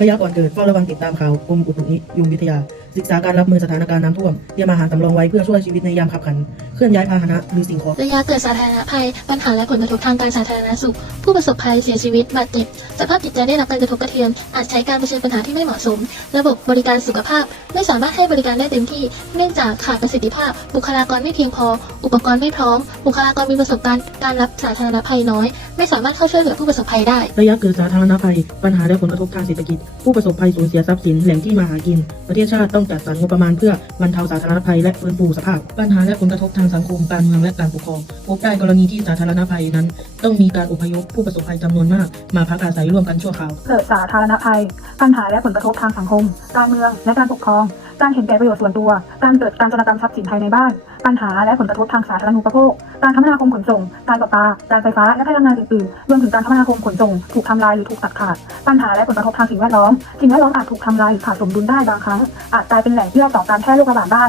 ระยาก่อนเกิดเฝ้าระวังติดตามข่าวกรมอุตุนิยมวิทยา ศึกษาการรับมือสถานการณ์น้ำท่วมเตรียมอาหารสำรองไว้เพื่อช่วยชีวิตในยามขับขัน เคลื่อนย้ายพาหนะหรือสิ่งของระยะเกิดสาธารณภัย ปัญหาและผลกระทบทางการสาธารณสุข ผู้ประสบภัยเสียชีวิตบาดเจ็บสภาพจิตใจได้รับการกระทบกระเทือน อาจใช้การเผชิญปัญหาที่ไม่เหมาะสม ระบบบริการสุขภาพ ไม่สามารถให้บริการได้เต็มที่ เนื่องจากขาดประสิทธิภาพ บุคลากรไม่เพียงพอ อุปกรณ์ไม่พร้อม บุคลากรมีประสบการณ์การรับสาธารณภัยน้อย ไม่สามารถเข้าช่วยเหลือผู้ประสบภัยได้ ระยะเกิดสาธารณภัย ปัญหาและผลกระทบทางเศรษฐกิจ ผู้ประสบภัยสูญเสียทรัพย์สินแหล่งที่มาหากิน ประเทศชาติต้องจัดสรรงบประมาณเพื่อบรรเทาสาธารณภัยและฟื้นฟูสภาพปัญหาและผลกระทบทางสังคมการเมืองและการปกครองพบได้กรณีที่สาธารณภัยนั้น ต้องมีการอพยพผู้ประสบภัยจำนวนมาก มาพักอาศัยร่วมกันชั่วคราวเกิดสาธารณภัย ปัญหาและผลกระทบทางสังคม การเมืองและการปกครอง การเห็นแก่ประโยชน์ส่วนตัว การเกิดการโจรกรรมทรัพย์สินภายในบ้าน ปัญหาและผลกระทบทางสาธารณูปโภค การคมนาคมขนส่ง การประปา การไฟฟ้า และพลังงานอื่นๆ รวมถึงการคมนาคมขนส่ง ถูกทำลายหรือถูกตัดขาด ปัญหาและผลกระทบทางสิ่งแวดล้อม สิ่งแวดล้อมอาจถูกทำลายหรือขาดสมดุลได้บางครั้ง อาจกลายเป็นแหล่งที่เราต่อการแพร่โรคระบาดได้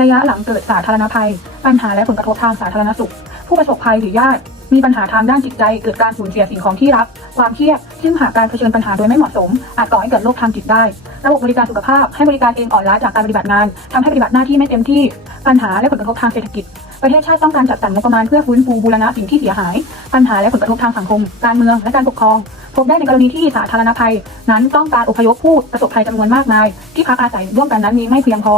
ระยะหลังเกิดสาธารณภัย ปัญหาและผลกระทบทางสาธารณสุข ผู้ประสบภัยหรือญาติ มีปัญหาทางด้านจิตใจเกิดการสูญเสียสิ่งของที่รัก ความเครียดซึ่งหากการเผชิญปัญหาโดยไม่เหมาะสม อาจก่อให้เกิดโรคทางจิตได้ ระบบบริการสุขภาพให้บริการเองอ่อนล้าจากการปฏิบัติงานทำให้ปฏิบัติหน้าที่ไม่เต็มที่ ปัญหาและผลกระทบทางเศรษฐกิจ ประเทศชาติต้องการจัดสรรงบประมาณเพื่อฟื้นฟูบูรณะสิ่งที่เสียหาย ปัญหาและผลกระทบทางสังคม การเมืองและการปกครองพบได้ในกรณีที่สาธารณภัย นั้นต้องการอพยพผู้ประสบภัยจำนวนมากมาย ที่พักอาศัยร่วมกันนั้นมีไม่เพียงพอ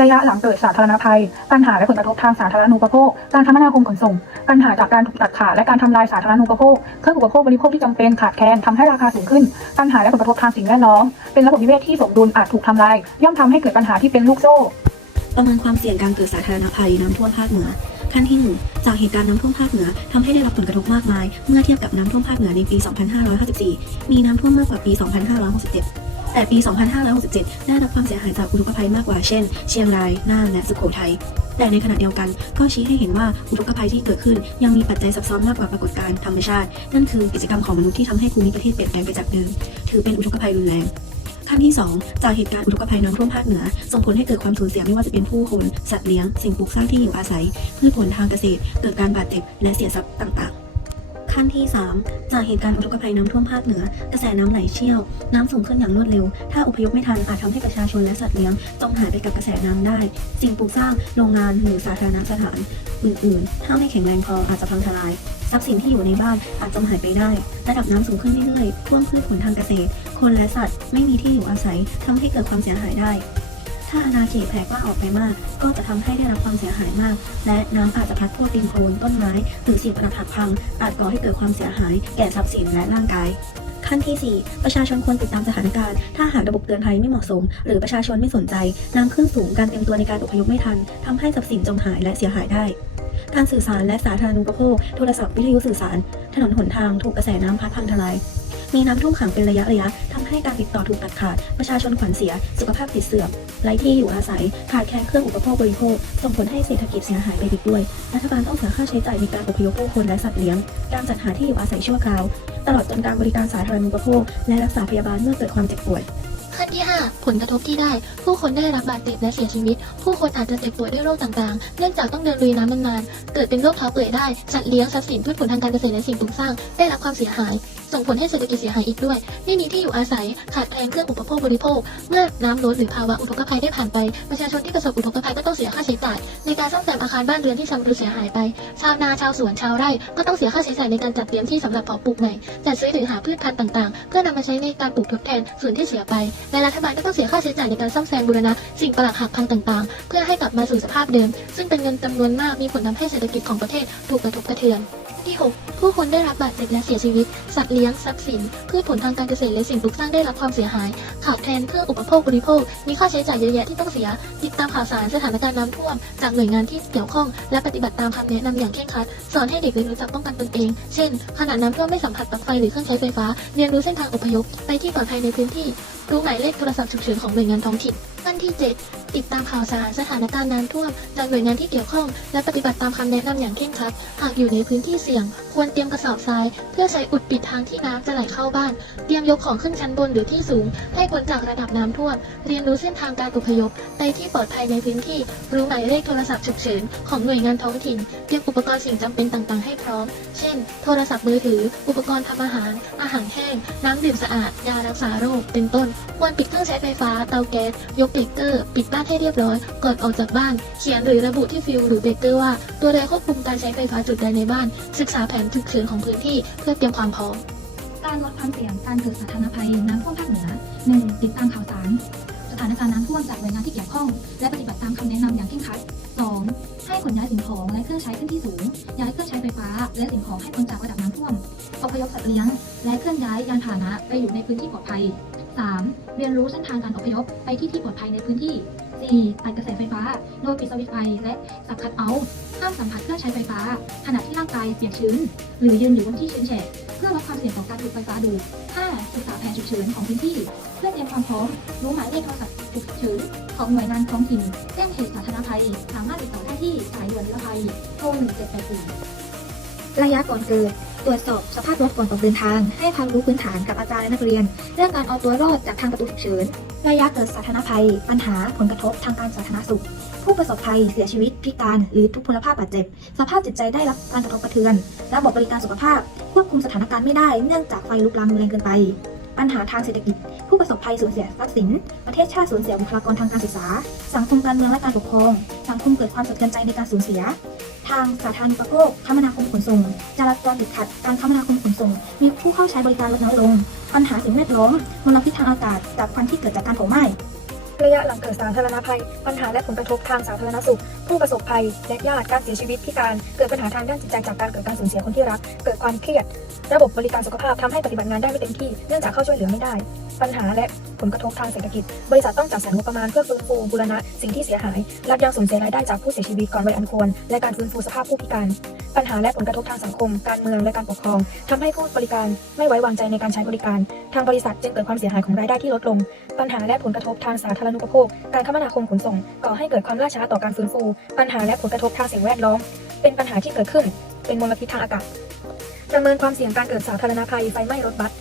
ระยะหลังเกิดสาธารณภัย ปัญหาและผลกระทบทางสาธารณูปโภค การคมนาคมขนส่ง ปัญหาจากการถูกตัดขาดและการทำลายสาธารณูปโภค เครื่องอุปโภคบริโภคที่จำเป็นขาดแคลนทำให้ราคาสูงขึ้น ปัญหาและผลกระทบทางสิ่งแวดล้อม เป็นระบบนิเวศที่สมดุลอาจถูกทำลาย ย่อมทำให้เกิดปัญหาที่เป็นลูกโซ่ ประเมินความเสี่ยงการเกิดสาธารณภัยน้ำท่วมภาคเหนือขั้นที่ 1 จากเหตุการณ์น้ำท่วมภาคเหนือทำให้ได้รับผลกระทบมากมาย เมื่อเทียบกับน้ำท่วมภาคเหนือในปี 2554 มีน้ำท่วมมากกว่าปี 2567 แต่ปี 2567 ได้รับความเสียหายจากอุทกภัยมากกว่า เช่น เชียงราย น่าน และสุโขทัย แต่ในขณะเดียวกัน ก็ชี้ให้เห็นว่าอุทกภัยที่เกิดขึ้น ยังมีปัจจัยซับซ้อนมากกว่าปรากฏการณ์ธรรมชาติ นั่นคือกิจกรรมของมนุษย์ที่ทำให้ภูมิประเทศเปลี่ยนแปลงไปจากเดิม ถือเป็นอุทกภัยรุนแรงขั้นที่ 2 จากเหตุการณ์อุทกภัยน้ำท่วมภาคเหนือ ส่งผลให้เกิดความสูญเสียไม่ว่าจะเป็นผู้คน สัตว์เลี้ยง สิ่งปลูกสร้างที่อยู่อาศัยพืชผลทางเกษตร เกิดการบาดเจ็บและเสียทรัพย์ต่างๆ ขั้นที่ 3 จากเหตุการณ์อุทกภัยน้ำท่วมภาคเหนือ กระแสน้ำไหลเชี่ยว น้ำสูงขึ้นอย่างรวดเร็ว ถ้าอพยพไม่ทันอาจทำให้ประชาชนและสัตว์เลี้ยงจมหายไปกับกระแสน้ำได้ สิ่งปลูกสร้าง โรงงานหรือสาธารณสถาน อื่นๆ ถ้าไม่แข็งแรงพออาจจะพังทลาย ทรัพย์สินที่อยู่ในบ้านอาจจมหายไปได้ ระดับน้ำสูงขึ้นเรื่อยๆท่วมพืชผลทางเกษตร คนและสัตว์ไม่มีที่อยู่อาศัยทำให้เกิดความเสียหายได้ ถ้าอาณาเขตแผ่กว้างออกไปมาก ก็จะทำให้ได้รับความเสียหายมาก และน้ำอาจจะพัดพวกดินโคลนต้นไม้ หรือสิ่งประดับหักพัง อาจก่อให้เกิดความเสียหายแก่ทรัพย์สินและร่างกายขั้นที่ 4 ประชาชนควรติดตามสถานการณ์ ถ้าหากระบบเตือนภัยไม่เหมาะสม หรือประชาชนไม่สนใจ น้ำขึ้นสูงการเตรียมตัวในการอพยพไม่ทันทำให้ทรัพย์สินจมหายและเสียหายได้ การสื่อสารและสาธารณูปโภค โทรศัพท์วิทยุสื่อสาร ถนนหนทางถูกกระแสน้ำพัดพังทลาย มีน้ำท่วมขังเป็นระยะระยะทำให้การติดต่อถูกตัดขาด ประชาชนขวัญเสีย สุขภาพติดเสื่อมไร้ที่อยู่อาศัย ขาดแคลนเครื่องอุปโภคบริโภค ส่งผลให้เศรษฐกิจเสียหายไปอีกด้วย รัฐบาลต้องเสียค่าใช้จ่ายในการอพยพผู้คนและสัตว์เลี้ยง การจัดหาที่อยู่อาศัยชั่วคราว ตลอดจนการบริการสาธารณูปโภค และรักษาพยาบาลเมื่อเกิดความเจ็บป่วยขั้นที่ 5 ผลกระทบที่ได้ ผู้คนได้รับบาดเจ็บและเสียชีวิต ผู้คนอาจจะเจ็บป่วยด้วยโรคต่างๆ เนื่องจากต้องเดินลุยน้ำนานๆ เกิดเป็นโรคเท้าเปื่อยได้ สัตว์เลี้ยงทรัพย์สินพืชผลทางการเกษตรและสิ่งปลูกสร้าง ได้รับความเสียหาย ส่งผลให้เศรษฐกิจเสียหายอีกด้วย ไม่มีที่อยู่อาศัย ขาดแคลนเครื่องอุปโภคบริโภค เมื่อน้ำล้นหรือภาวะอุทกภัยได้ผ่านไป ประชาชนที่ประสบอุทกภัยก็ต้องเสียค่าใช้จ่าย ในการซ่อมแซมอาคารบ้านเรือนที่ชำรุดเสียหายไป ชาวนาชาวสวนชาวไร่ก็ต้องเสียค่าใช้จ่ายในการจัดเตรียมที่สำหรับเพาะปลูกใหม่จัดซื้อหรือหาพืชพันธุ์ต่างๆ เพื่อนำมาใช้ในการปลูกทดแทนส่วนที่เสียไปและรัฐบาลก็ต้องเสียค่าใช้จ่ายในการซ่อมแซมบูรณะสิ่งปรักหักพังต่างๆ เพื่อให้กลับมาสู่สภาพเดิม ซึ่งเป็นเงินจำนวนมากมีผลทำให้เศรษฐกิจของประเทศถูกกระทบกระเทือน ที่ 6 ผู้คนได้รับบาดเจ็บและเสียชีวิต สัตว์เลี้ยง ทรัพย์สินพืชผลทางการเกษตรและสิ่งปลูกสร้างได้รับความเสียหาย ขาดแคลนเครื่องอุปโภคบริโภค มีค่าใช้จ่ายเยอะแยะที่ต้องเสีย ติดตามข่าวสารสถานการณ์น้ำท่วม จากหน่วยงานที่เกี่ยวข้อง และปฏิบัติตามคำแนะนำอย่างเคร่งครัด สอนให้เด็กเรียนรู้จักป้องกันตนเอง เช่น ขณะน้ำท่วมไม่สัมผัสปลั๊กไฟหรือเครื่องใช้ไฟฟ้า เรียนรู้เส้นทางอพยพ ไปที่ปลอดภัยในพื้นที่รู้หมายเลขโทรศัพท์ฉุกเฉินของหน่วยงานท้องถิ่นขั้นที่ 7 ติดตามข่าวสารสถานการณ์น้ำท่วมจากหน่วยงานที่เกี่ยวข้อง และปฏิบัติตามคำแนะนำอย่างเคร่งครัด หากอยู่ในพื้นที่เสี่ยง ควรเตรียมกระสอบทราย เพื่อใช้อุดปิดทางที่น้ำจะไหลเข้าบ้าน เตรียมยกของขึ้นชั้นบนหรือที่สูง ให้พ้นจากระดับน้ำท่วม เรียนรู้เส้นทางการอพยพในที่ปลอดภัยในพื้นที่ รู้หมายเลขโทรศัพท์ฉุกเฉินของหน่วยงานท้องถิ่น เตรียมอุปกรณ์สิ่งจำเป็นต่างๆ ให้พร้อม เช่น โทรศัพท์มือถือ อุปกรณ์ทำอาหาร อาหารแห้ง น้ำดื่มสะอาด ยารักษาโรค เป็นต้นควรปิดเครื่องใช้ไฟฟ้า เตาแก๊ส ยกเบรกเกอร์ ปิดบ้านให้เรียบร้อย ก่อนออกจากบ้าน เขียนหรือระบุที่ฟิวหรือเบรกเกอร์ว่า ตัวใดควบคุมการใช้ไฟฟ้าจุดใดในบ้าน ศึกษาแผนฉุกเฉินของพื้นที่เพื่อเตรียมความพร้อม การลดความเสี่ยงการเกิดสาธารณภัยน้ำท่วมภาคเหนือ 1. ติดตามข่าวสาร สถานการณ์น้ำท่วมจากหน่วยงานที่เกี่ยวข้อง และปฏิบัติตามคำแนะนำอย่างเคร่งครัด 2. ให้ขนย้ายสิ่งของและเครื่องใช้ขึ้นที่สูง ย้ายเครื่องใช้ไฟฟ้า และสิ่งของให้พ้นจากระดับน้ำท่วมอพยพสัตว์เลี้ยง และเคลื่อนย้ายยานพาหนะไปอยู่ในพื้นที่ปลอดภัย 3. เรียนรู้เส้นทางการอพยพไปที่ที่ปลอดภัยในพื้นที่ 4. ตัดกระแสไฟฟ้า โดยปิดสวิตช์ไฟและสับคัดเอาห้ามสัมผัสเครื่องใช้ไฟฟ้า ขณะที่ร่างกายเปียกชื้น หรือยืนอยู่บนที่ชื้นแฉะเพื่อลดความเสี่ยงต่อการถูกไฟฟ้าดูด 5. ศึกษาแผนฉุกเฉินของพื้นที่ เพื่อเตรียมความพร้อม รู้หมายเลขโทรศัพท์ฉุกเฉินของหน่วยงานท้องถิ่นแจ้งเหตุสาธารณภัย สามารถติดต่อได้ที่สายด่วนนิรภัยโทร1784ระยะก่อนเกิด ตรวจสอบสภาพรถก่อนออกเดินทาง ให้ความรู้พื้นฐานกับอาจารย์และนักเรียน เรื่องการเอาตัวรอดจากทางประตูฉุกเฉิน ระยะเกิดสาธารณภัย ปัญหาผลกระทบทางการสาธารณสุข ผู้ประสบภัยเสียชีวิต พิการ หรือทุพพลภาพบาดเจ็บ สภาพจิตใจได้รับการกระทบกระเทือน ระบบบริการสุขภาพ ควบคุมสถานการณ์ไม่ได้เนื่องจากไฟลุกลามรุนแรงเกินไป ปัญหาทางเศรษฐกิจ ผู้ประสบภัยสูญเสียทรัพย์สิน ประเทศชาติสูญเสียบุคลากรทางการศึกษา สังคมการเมืองและการปกครอง สังคมเกิดความสะเทือนใจในการสูญเสีย ทางสาธารณูปโภคคมนาคมขนส่ง จราจรติดขัด การคมนาคมขนส่ง มีผู้เข้าใช้บริการลดน้อยลง ปัญหาสิ่งแวดล้อมมลพิษทางอากาศจากควันที่เกิดจากการเผาไหม้ ระยะหลังเกิดสาธารณภัย ปัญหาและผลกระทบทางสาธารณสุข ผู้ประสบภัย และญาติการเสียชีวิตพิการ เกิดปัญหาทางด้านจิตใจจากการเกิดการสูญเสียคนที่รัก เกิดความเครียด ระบบบริการสุขภาพทำให้ปฏิบัติงานได้ไม่เต็มที่ เนื่องจากเข้าช่วยเหลือไม่ได้ ปัญหาและผลกระทบทางเศรษฐกิจ บริษัทต้องจัดสรรงบประมาณเพื่อฟื้นฟูบูรณะสิ่งที่เสียหาย รัฐยังสูญเสียรายได้จากผู้เสียชีวิตก่อนวัยอันควร และการฟื้นฟูสภาพผู้พิการ ปัญหาและผลกระทบทางสังคม การเมืองและการปกครองทำให้ผู้บริการไม่ไว้วางใจในการใช้บริการ ทางบริษัทจึงเกิดความเสียหายของรายได้ที่ลดลง ปัญหาและผลกระทบทางสาธารณูปโภค การคมนาคมขนส่ง ก่อให้เกิดความล่าช้าต่อการฟื้นฟู ปัญหาและผลกระทบทางสิ่งแวดล้อม เป็นปัญหาที่เกิดขึ้น เป็นมลพิษทางอากาศประเมินความเสี่ยงการเกิดสาธารณภัยไฟไหม้รถบัส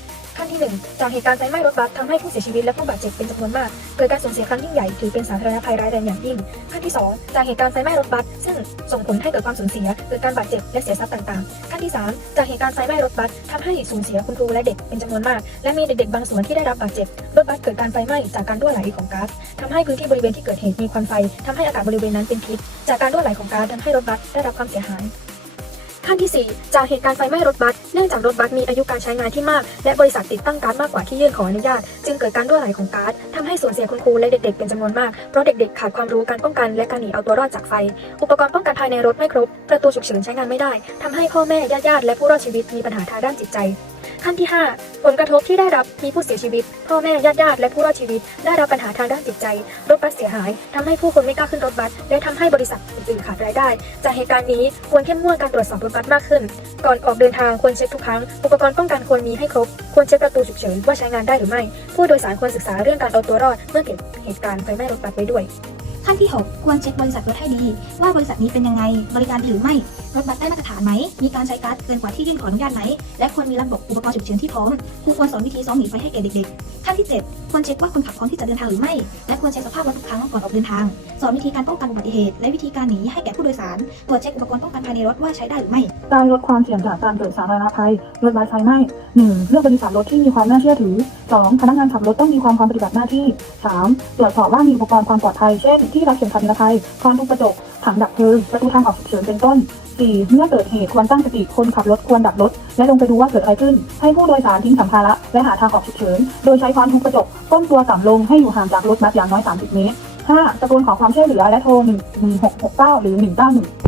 ที่ 1 จากเหตุการณ์ไฟไหม้รถบัสทำให้ผู้เสียชีวิตและผู้บาดเจ็บเป็นจำนวนมาก เกิดการสูญเสียครั้งยิ่งใหญ่ถือเป็นสาธารณภัยร้ายแรงอย่างยิ่งขั้นที่ 2 จากเหตุการณ์ไฟไหม้รถบัสซึ่งส่งผลให้เกิดความสูญเสียเกิดการบาดเจ็บและเสียทรัพย์ต่างๆขั้นที่ 3 จากเหตุการณ์ไฟไหม้รถบัสทำให้สูญเสียคุณครูและเด็กเป็นจำนวนมาก และมีเด็กๆบางส่วนที่ได้รับบาดเจ็บรถบัสเกิดการไฟไหม้จากการรั่วไหลของก๊าซทำให้พื้นที่บริเวณที่เกิดเหตุมีควันไฟทำให้อากาศบริเวณนั้นเป็นพิษจากการรั่วไหลของก๊าซทำให้รถบัสได้รับความเสียหาย ขั้นที่ 4 จากเหตุการณ์ไฟไหม้รถบัส เนื่องจากรถบัสมีอายุการใช้งานที่มาก และบริษัทติดตั้งก๊าซมากกว่าที่ยื่นขออนุญาต จึงเกิดการรั่วไหลของก๊าซทำให้สูญเสียคุณครูและเด็กๆเป็นจำนวนมาก เพราะเด็กๆ ขาดความรู้การป้องกันและการหนีเอาตัวรอดจากไฟ อุปกรณ์ป้องกันภายในรถไม่ครบ ประตูฉุกเฉินใช้งานไม่ได้ทำให้พ่อแม่ญาติๆและผู้รอดชีวิตมีปัญหาทางด้านจิตใจ ขั้นที่ 5 ผลกระทบที่ได้รับมีผู้เสียชีวิต พ่อแม่ญาติญาติและผู้รอดชีวิต ได้รับปัญหาทางด้านจิตใจ รถบัสเสียหายทำให้ผู้คนไม่กล้าขึ้นรถบัส และทำให้บริษัทอื่นๆขาดรายได้ จากเหตุการณ์นี้ควรเข้มงวดการตรวจสอบรถบัสมากขึ้น ก่อนออกเดินทางควรเช็คทุกครั้ง อุปกรณ์ป้องกันควรมีให้ครบ ควรเช็คประตูฉุกเฉินว่าใช้งานได้หรือไม่ ผู้โดยสารควรศึกษาเรื่องการเอาตัวรอด เมื่อเกิดเหตุการณ์ไฟไหม้รถบัสไว้ด้วย ขั้นที่ 6 ควรเช็คบริษัทรถให้ดี ว่าบริษัทนี้เป็นยังไง บริการดีหรือไม่ รถบัสได้มาตรฐานไหม มีการใช้ก๊าซเกินกว่าที่ยื่นขออนุญาตไหม และควรมีระบบอุปกรณ์ฉุกเฉินที่พร้อมครูควรสอนวิธีซ้อมหนีไฟให้แก่เด็กๆ ขั้นที่ 7 ควรเช็คว่าคนขับพร้อมที่จะเดินทางหรือไม่ และควรเช็คสภาพรถทุกครั้งก่อนออกเดินทาง สอนวิธีการป้องกันอุบัติเหตุ และวิธีการหนีให้แก่ผู้โดยสาร ตรวจเช็คอุปกรณ์ป้องกันภายในรถว่าใช้ได้หรือไม่ การลดความเสี่ยงจากการเกิดสาธารณภัยรถบัสไฟไหม้ 1. เลือกบริษัทรถที่มีความน่าเชื่อถือ 2. พนักงานขับรถต้องมีความพร้อมปฏิบัติหน้าที่ 3. ตรวจสอบว่ามีอุปกรณ์ความปลอดภัย เช่น ที่รัดเข็มขัดนิรภัยความทุบกระจกถังดับเพลิงประตูทางออกฉุกเฉินเป็นต้น 4. เมื่อเกิดเหตุควรตั้งสติคนขับรถควรดับรถ และลงไปดูว่าเกิดอะไรขึ้น ให้ผู้โดยสารทิ้งสัมภาระและหาทางออกฉุกเฉิน โดยใช้ค้อนทุบกระจกก้มตัวต่ำลงให้อยู่ห่างจากรถบัสอย่างน้อย 30 เมตร 5. ตะโกนขอความช่วยเหลือและโทร1669 หรือ 191